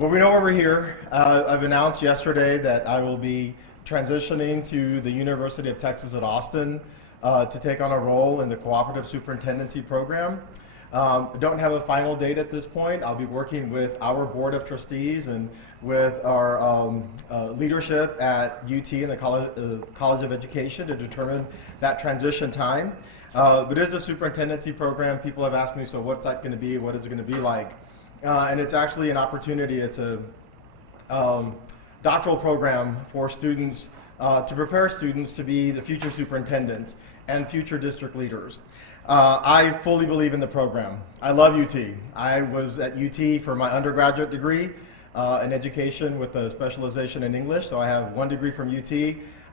Well, we know we're here. I've announced yesterday that I will be transitioning to the University of Texas at Austin to take on a role in the cooperative superintendency program. Don't have a final date at this point. I'll be working with our board of trustees and with our leadership at UT and the College of Education to determine that transition time. But it is a superintendency program. People have asked me, so what's that going to be? What is it going to be like? And it's actually an opportunity. It's a doctoral program for students to prepare students to be the future superintendents and future district leaders. I fully believe in the program. I love UT. I was at UT for my undergraduate degree in education with a specialization in English, so I have one degree from UT.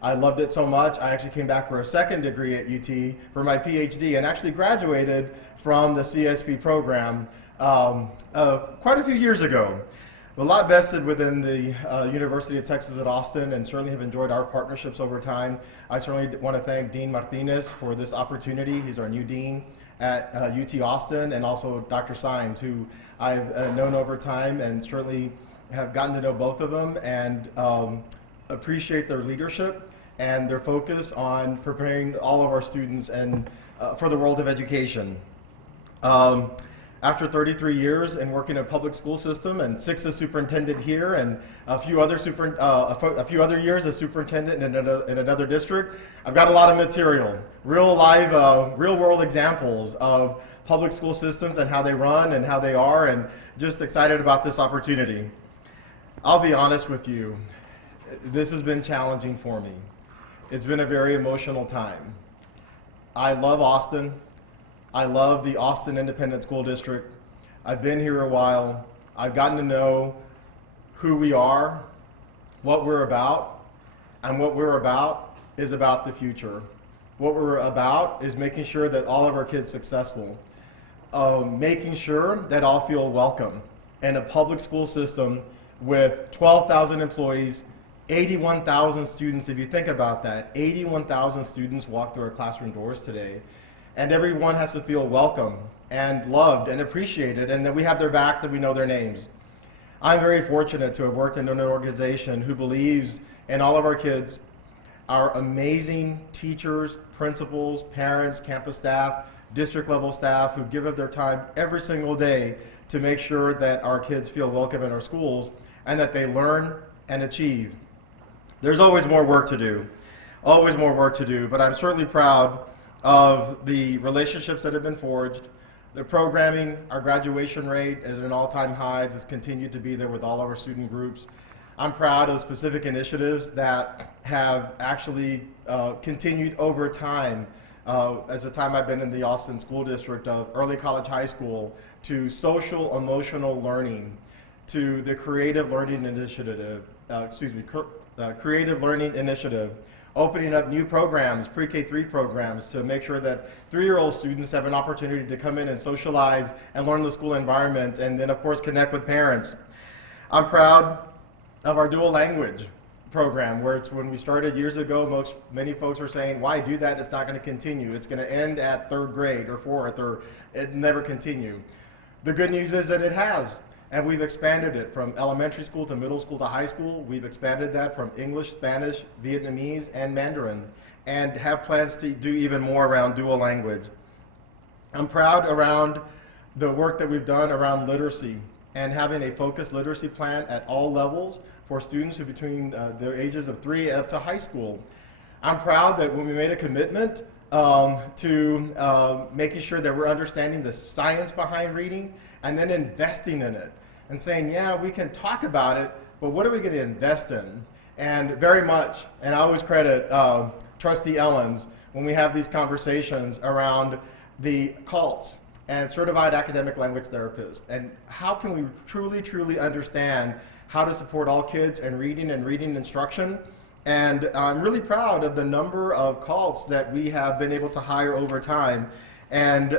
I loved it so much, I actually came back for a second degree at UT for my PhD and actually graduated from the CSP program quite a few years ago. A lot vested within the University of Texas at Austin and certainly have enjoyed our partnerships over time. I certainly want to thank Dean Martinez for this opportunity. He's our new dean at UT Austin, and also Dr. Sines, who I've known over time and certainly have gotten to know both of them and appreciate their leadership and their focus on preparing all of our students and for the world of education. After 33 years in working in a public school system and 6 as superintendent here and a few other years as superintendent in another district, I've got a lot of material, real world examples of public school systems and how they run and how they are, and just excited about this opportunity. I'll be honest with you, this has been challenging for me. It's been a very emotional time. I love Austin. I love the Austin Independent School District. I've been here a while. I've gotten to know who we are, what we're about, and what we're about is about the future. What we're about is making sure that all of our kids are successful, making sure that all feel welcome in a public school system with 12,000 employees, 81,000 students. If you think about that, 81,000 students walk through our classroom doors today. And everyone has to feel welcome and loved and appreciated, and that we have their backs, that we know their names. I'm very fortunate to have worked in an organization who believes in all of our kids, our amazing teachers, principals, parents, campus staff, district level staff who give up their time every single day to make sure that our kids feel welcome in our schools and that they learn and achieve. There's always more work to do, but I'm certainly proud of the relationships that have been forged, the programming. Our graduation rate is at an all-time high that's continued to be there with all of our student groups. I'm proud of specific initiatives that have actually continued over time, as the time I've been in the Austin School District, of early college high school to social emotional learning to the Creative Learning Initiative, Creative Learning Initiative, opening up new programs, pre-K-3 programs, to make sure that 3-year-old students have an opportunity to come in and socialize and learn the school environment, and then of course connect with parents. I'm proud of our dual language program, where it's when we started years ago, many folks were saying, why do that? It's not going to continue. It's going to end at 3rd grade or 4th, or it never continue. The good news is that it has. And we've expanded it from elementary school to middle school to high school. We've expanded that from English, Spanish, Vietnamese, and Mandarin, and have plans to do even more around dual language. I'm proud around the work that we've done around literacy and having a focused literacy plan at all levels for students who between the ages of 3 and up to high school. I'm proud that when we made a commitment to making sure that we're understanding the science behind reading and then investing in it and saying, yeah, we can talk about it, but what are we going to invest in? And very much, and I always credit Trustee Ellens when we have these conversations around the CALTs and Certified Academic Language Therapists, and how can we truly understand how to support all kids in reading and reading instruction. And I'm really proud of the number of CALTs that we have been able to hire over time, and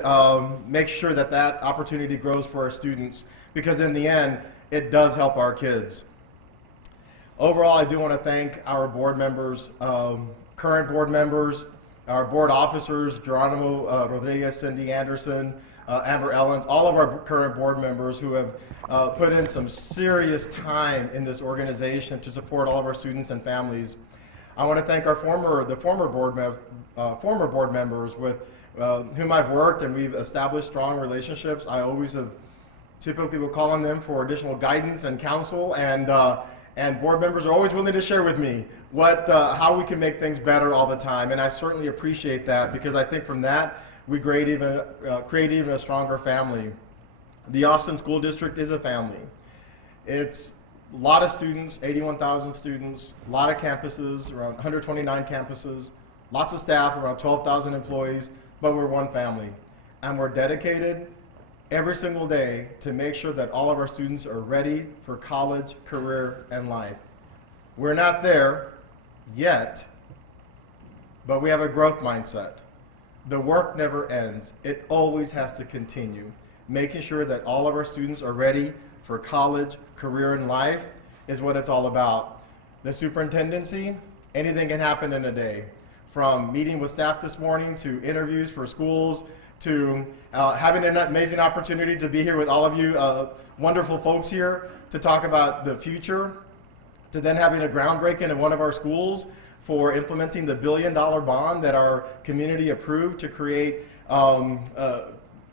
make sure that that opportunity grows for our students, because in the end, it does help our kids. Overall, I do want to thank our board members, current board members, our board officers, Geronimo Rodriguez, Cindy Anderson, Amber Ellens, all of our current board members who have put in some serious time in this organization to support all of our students and families. I want to thank our former board members with whom I've worked, and we've established strong relationships. I always have typically will call on them for additional guidance and counsel, and board members are always willing to share with me how we can make things better all the time, and I certainly appreciate that, because I think from that we create even a stronger family. The Austin School District is a family. It's a lot of students, 81,000 students, a lot of campuses, around 129 campuses, lots of staff, around 12,000 employees, but we're one family, and we're dedicated every single day to make sure that all of our students are ready for college, career, and life. We're not there yet, but we have a growth mindset. The work never ends. It always has to continue. Making sure that all of our students are ready for college, career, and life is what it's all about. The superintendency, anything can happen in a day. From meeting with staff this morning to interviews for schools, to having an amazing opportunity to be here with all of you wonderful folks here to talk about the future, to then having a groundbreaking in one of our schools for implementing the $1 billion bond that our community approved to create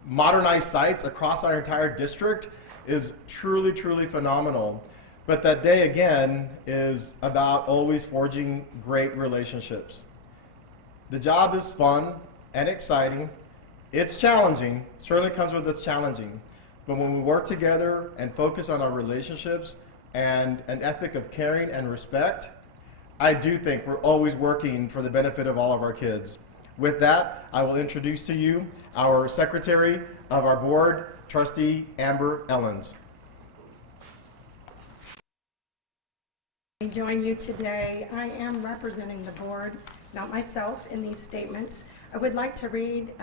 modernized sites across our entire district is truly, truly phenomenal. But that day, again, is about always forging great relationships. The job is fun and exciting. It's challenging, certainly comes with its challenging, but when we work together and focus on our relationships and an ethic of caring and respect, I do think we're always working for the benefit of all of our kids. With that, I will introduce to you our Secretary of our Board, Trustee Amber Ellens. I join you today. I am representing the board, not myself, in these statements. I would like to read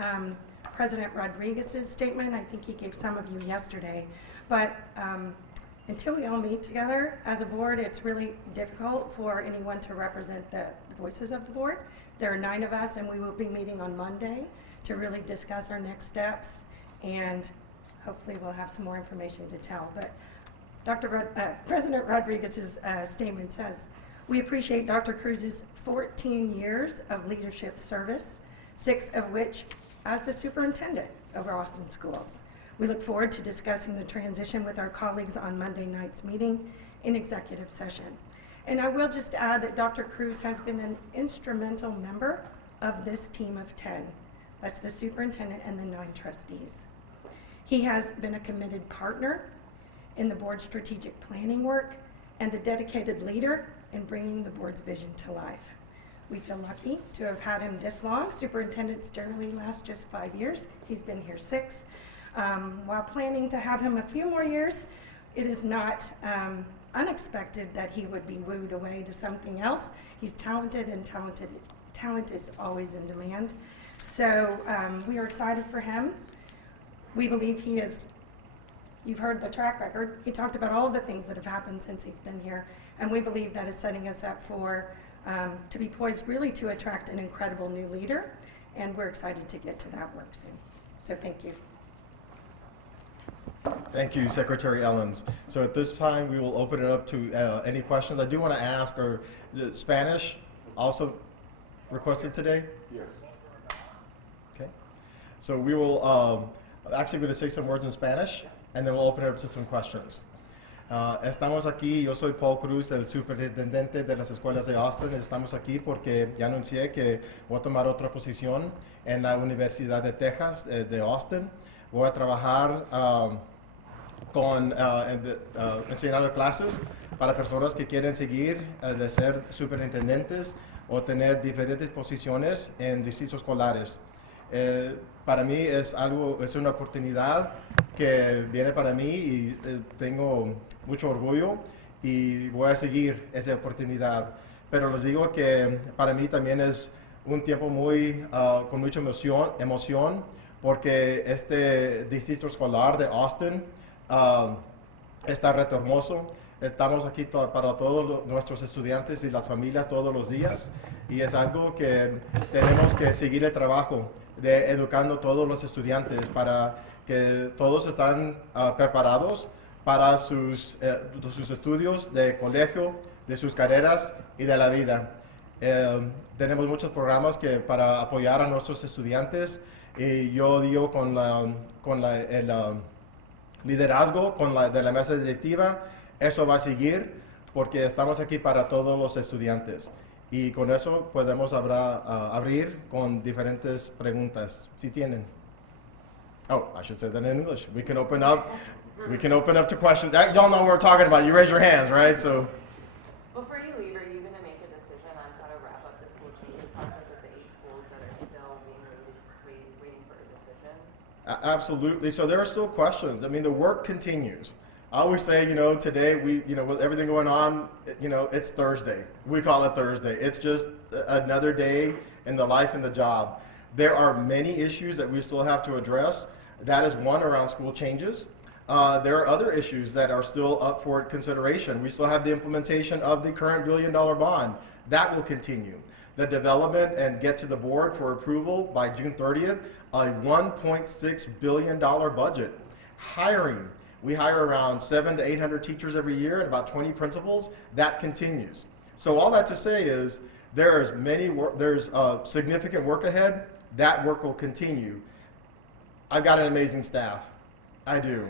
President Rodriguez's statement. I think he gave some of you yesterday. But until we all meet together as a board, it's really difficult for anyone to represent the voices of the board. There are 9 of us, and we will be meeting on Monday to really discuss our next steps, and hopefully we'll have some more information to tell. But President Rodriguez's statement says, "We appreciate Dr. Cruz's 14 years of leadership service, 6 of which as the superintendent of our Austin schools. We look forward to discussing the transition with our colleagues on Monday night's meeting in executive session." And I will just add that Dr. Cruz has been an instrumental member of this team of 10. That's the superintendent and the 9 trustees. He has been a committed partner in the board's strategic planning work and a dedicated leader in bringing the board's vision to life. We feel lucky to have had him this long. Superintendents generally last just 5 years. He's been here 6. While planning to have him a few more years, it is not unexpected that he would be wooed away to something else. He's talented, and talent is always in demand. So we are excited for him. We believe he is, you've heard the track record. He talked about all of the things that have happened since he's been here, and we believe that is setting us up for to be poised really to attract an incredible new leader, and we're excited to get to that work soon. So thank you. Thank you, Secretary Ellens. So at this time, we will open it up to any questions. I do want to ask, are Spanish also requested today? Yes. Okay. So we will actually going to say some words in Spanish, and then we'll open it up to some questions. Estamos aquí, yo soy Paul Cruz, el superintendente de las escuelas de Austin. Estamos aquí porque ya anuncié que voy a tomar otra posición en la Universidad de Texas de Austin. Voy a trabajar enseñando clases para personas que quieren seguir de ser superintendentes o tener diferentes posiciones en distritos escolares. Para mí es una oportunidad que viene para mí y tengo mucho orgullo y voy a seguir esa oportunidad. Pero les digo que para mí también es un tiempo con mucha emoción porque este distrito escolar de Austin está reto hermoso. Estamos aquí para todos nuestros estudiantes y las familias todos los días, y es algo que tenemos que seguir el trabajo de educando a todos los estudiantes para que todos están preparados para sus estudios de colegio, de sus carreras y de la vida. Tenemos muchos programas para apoyar a nuestros estudiantes y yo digo con el liderazgo de la mesa directiva, eso va a seguir porque estamos aquí para todos los estudiantes. Y con eso podemos abrir con diferentes preguntas, si tienen. Oh, I should say that in English. We can open up to questions. Y'all know what we're talking about. You raise your hands, right? So. Before you leave, are you going to make a decision on how to wrap up the school changes process with the 8 schools that are still waiting for a decision? Absolutely. So there are still questions. I mean, the work continues. I always say, today with everything going on, it's Thursday. We call it Thursday. It's just another day in the life and the job. There are many issues that we still have to address. That is one around school changes. There are other issues that are still up for consideration. We still have the implementation of the current $1 billion bond. That will continue. The development and get to the board for approval by June 30th, a $1.6 billion budget. Hiring. We hire around 700 to 800 teachers every year and about 20 principals. That continues. So all that to say is there's significant work ahead. That work will continue. I've got an amazing staff. I do.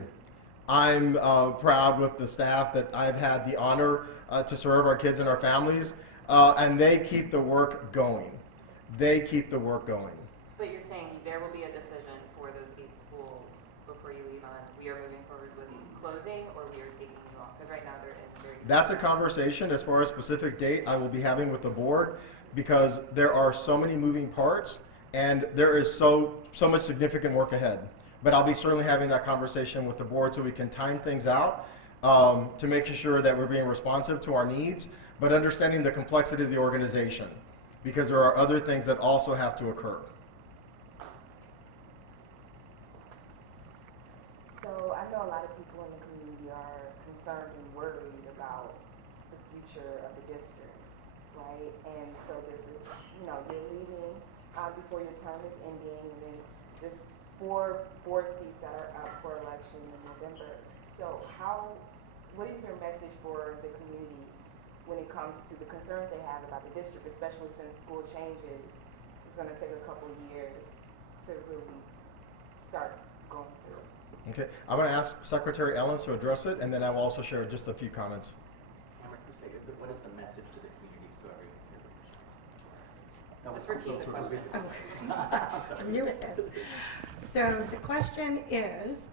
I'm proud with the staff that I've had the honor to serve our kids and our families, and they keep the work going. They keep the work going. But you're saying there will be a decision for those 8 schools before you leave on we are moving forward with closing or we are taking you off? Because right now they're in very good. That's a conversation as far as specific date I will be having with the board because there are so many moving parts and there is so much significant work ahead. But I'll be certainly having that conversation with the board so we can time things out to make sure that we're being responsive to our needs, but understanding the complexity of the organization because there are other things that also have to occur. So I know a lot of people in the community are concerned and worried about the future of the district, right? And so there's this, you're leaving before your term is ending, and then there's 4 board seats that are up for election in November. So what is your message for the community when it comes to the concerns they have about the district, especially since school changes? It's going to take a couple of years to really start going through. Okay, I'm going to ask Secretary Ellens to address it, and then I will also share just a few comments. What is the message to the community so everyone can hear? Let's repeat the question. I'm new at this. So the question is,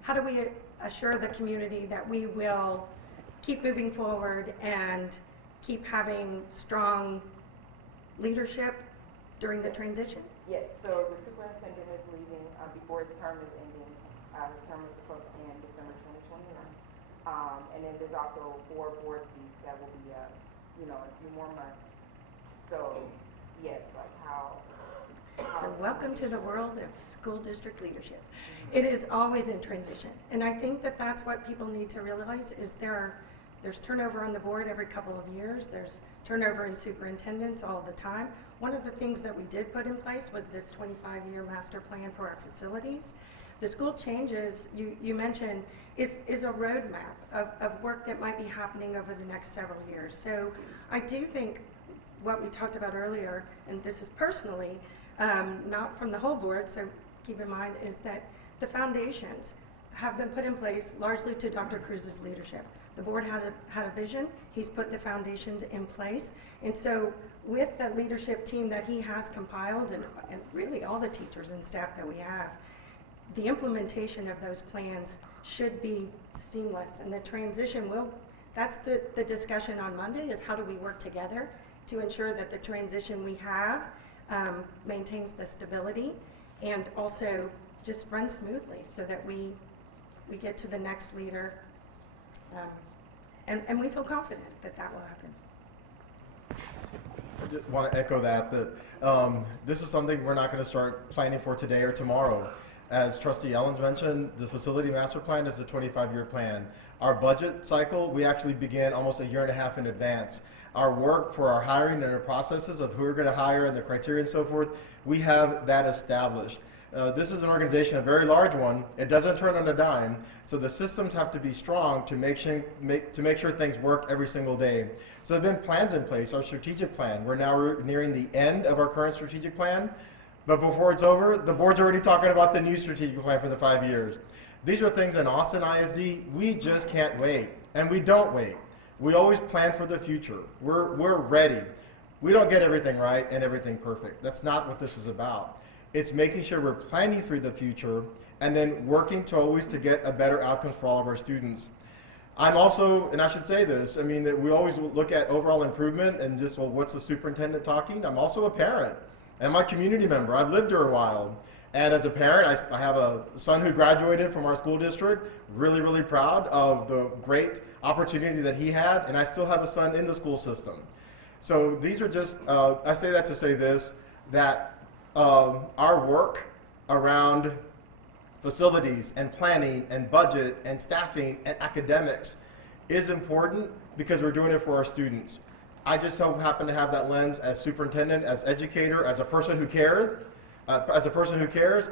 how do we assure the community that we will keep moving forward and keep having strong leadership during the transition? Yes, so the superintendent is leaving before his term is ending. His term is supposed to end December 2021. And then there's also 4 board seats that will be up, in a few more months. So, yes, like how So welcome to the world of school district leadership. It is always in transition. And I think that that's what people need to realize is there's turnover on the board every couple of years. There's turnover in superintendents all the time. One of the things that we did put in place was this 25-year master plan for our facilities. The school changes, you mentioned, is a roadmap of work that might be happening over the next several years. So I do think what we talked about earlier, and this is personally, not from the whole board, so keep in mind, is that the foundations have been put in place largely to Dr. Cruz's leadership. The board had a vision, he's put the foundations in place, and so with the leadership team that he has compiled, and really all the teachers and staff that we have, the implementation of those plans should be seamless, and the transition that's the discussion on Monday, is how do we work together to ensure that the transition we have maintains the stability and also just runs smoothly so that we get to the next leader and we feel confident that that will happen. I just want to echo that this is something we're not going to start planning for today or tomorrow. As Trustee Ellens mentioned, the facility master plan is a 25-year plan. Our budget cycle, we actually begin almost a year and a half in advance. Our work for our hiring and our processes of who we're going to hire and the criteria and so forth, we have that established. This is an organization, a very large one. It doesn't turn on a dime, so the systems have to be strong to make sure things work every single day. So there have been plans in place, our strategic plan. We're now nearing the end of our current strategic plan, but before it's over, the board's already talking about the new strategic plan for the 5 years. These are things in Austin ISD, we just can't wait, and we don't wait. We always plan for the future. We're ready. We don't get everything right and everything perfect. That's not what this is about. It's making sure we're planning for the future and then working to always to get a better outcome for all of our students. I'm also, and I should say this, I mean, that we always look at overall improvement and just, well, what's the superintendent talking? I'm also a parent and my community member. I've lived here a while. And as a parent, I have a son who graduated from our school district, really, really proud of the great opportunity that he had, and I still have a son in the school system. So these are just, I say that to say this, that our work around facilities and planning and budget and staffing and academics is important because we're doing it for our students. I just happen to have that lens as superintendent, as educator, as a person who cares,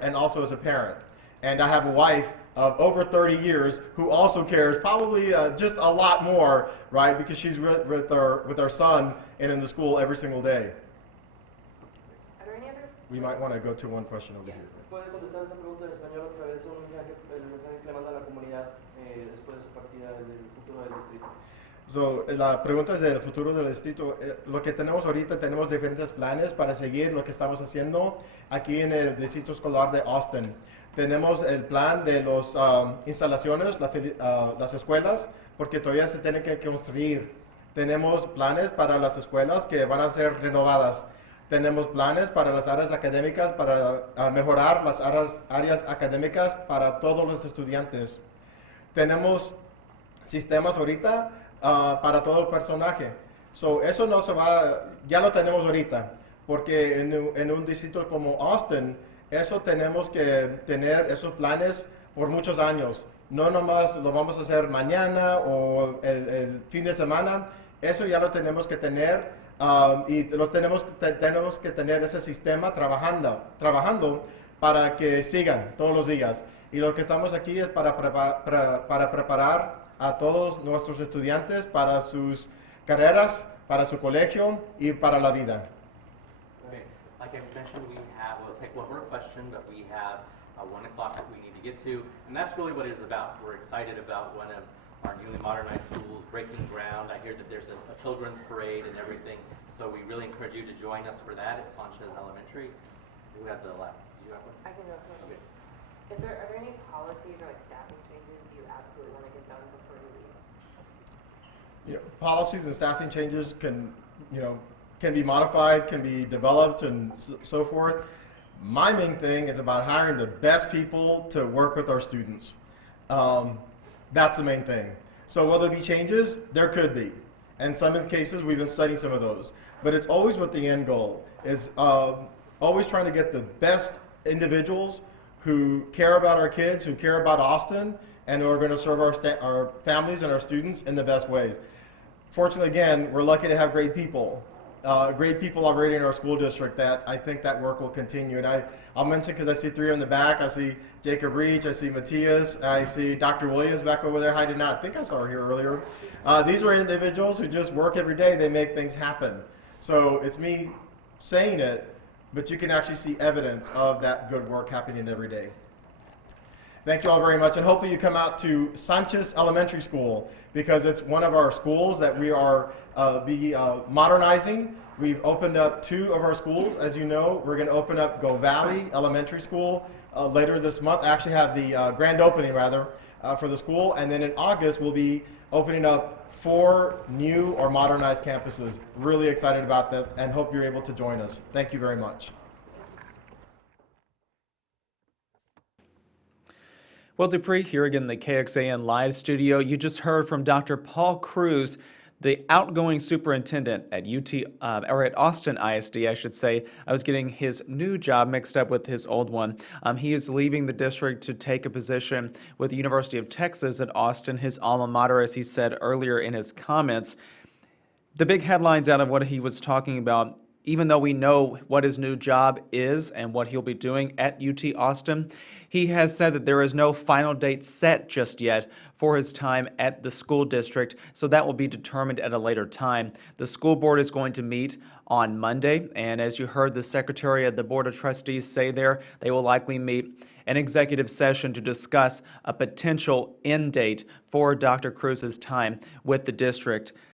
and also as a parent. And I have a wife of over 30 years who also cares, probably just a lot more, right? Because she's with our son and in the school every single day. Are there any other? We might want to go to one question over here. ¿Puede contestar esa pregunta en español otra vez? El mensaje que le manda a la comunidad después de su partida del futuro del distrito. So, la pregunta es del futuro del distrito. Lo que tenemos ahorita, tenemos diferentes planes para seguir lo que estamos haciendo aquí en el distrito escolar de Austin. Tenemos el plan de las instalaciones, las escuelas, porque todavía se tienen que construir. Tenemos planes para las escuelas que van a ser renovadas. Tenemos planes para las áreas académicas, para mejorar las áreas académicas para todos los estudiantes. Tenemos sistemas ahorita para todo el personaje. So, eso no se va, ya lo tenemos ahorita, porque en un distrito como Austin, eso tenemos que tener esos planes por muchos años. No nomás lo vamos a hacer mañana o el fin de semana, eso ya lo tenemos que tener y tenemos que tener ese sistema trabajando para que sigan todos los días. Y lo que estamos aquí es para preparar a todos nuestros estudiantes para sus carreras, para su colegio y para la vida. Okay. Like I mentioned, we'll take one more question, but we have 1 o'clock that we need to get to, and that's really what it is about. We're excited about one of our newly modernized schools breaking ground. I hear that there's a children's parade and everything, so we really encourage you to join us for that at Sanchez Elementary. Who have the left? Do you have one? I can go first. Okay. Are there any policies or like staffing changes you absolutely want to get done before you leave? You know, policies and staffing changes can be modified, can be developed, and so forth. My main thing is about hiring the best people to work with our students. That's the main thing. So will there be changes? There could be. And some of the cases, we've been studying some of those. But it's always with the end goal, is always trying to get the best individuals who care about our kids, who care about Austin, and who are going to serve our families and our students in the best ways. Fortunately, again, we're lucky to have great people already in our school district that I think that work will continue. And I'll mention, because I see 3 in the back, I see Jacob Reach, I see Matthias, I see Dr. Williams back over there. I did not think I saw her here earlier. These are individuals who just work every day. They make things happen. So it's me saying it, but you can actually see evidence of that good work happening every day. Thank you all very much, and hopefully you come out to Sanchez Elementary School, because it's one of our schools that we are modernizing. We've opened up 2 of our schools. As you know, we're going to open up Go Valley Elementary School later this month. I actually have the grand opening, rather, for the school, and then in August we'll be opening up 4 new or modernized campuses. Really excited about that, and hope you're able to join us. Thank you very much. Well, Dupree, here again in the KXAN live studio. You just heard from Dr. Paul Cruz, the outgoing superintendent at or at Austin ISD, I should say. I was getting his new job mixed up with his old one. He is leaving the district to take a position with the University of Texas at Austin, his alma mater, as he said earlier in his comments. The big headlines out of what he was talking about even though we know what his new job is and what he'll be doing at UT Austin, he has said that there is no final date set just yet for his time at the school district, so that will be determined at a later time. The school board is going to meet on Monday, and as you heard the secretary of the Board of Trustees say there, they will likely meet an executive session to discuss a potential end date for Dr. Cruz's time with the district.